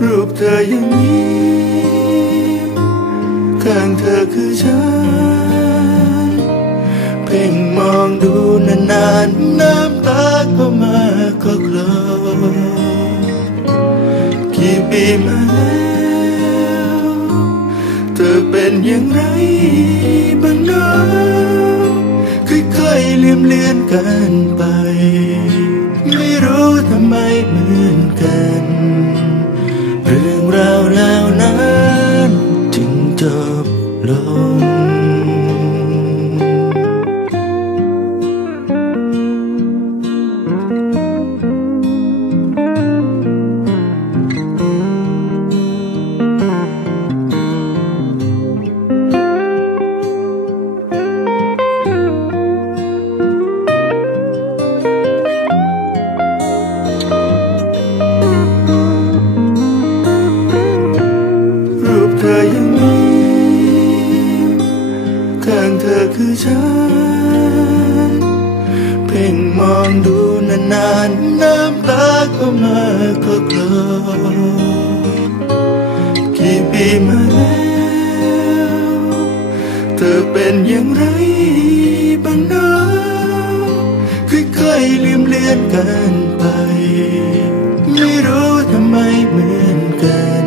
รูปเธอยังมีข้างเธอคือฉัน เพ่งมองดูนานๆน้ำตาก็มาก็คลอกี่ปีมาแล้วเธอเป็นอย่างไรบ้างเนาะค่อยๆเลี่ยมเลือนกันไป อยังมีข้างเธอคือฉัน เพ่งมองดูนานๆน้ำตาก็มาก็กลอกี่ปีมาแล้ว เธอเป็นอย่างไรบ้างนะค่อยๆลืมเลือนกันไป ไม่รู้ทำไมเหมือนกัน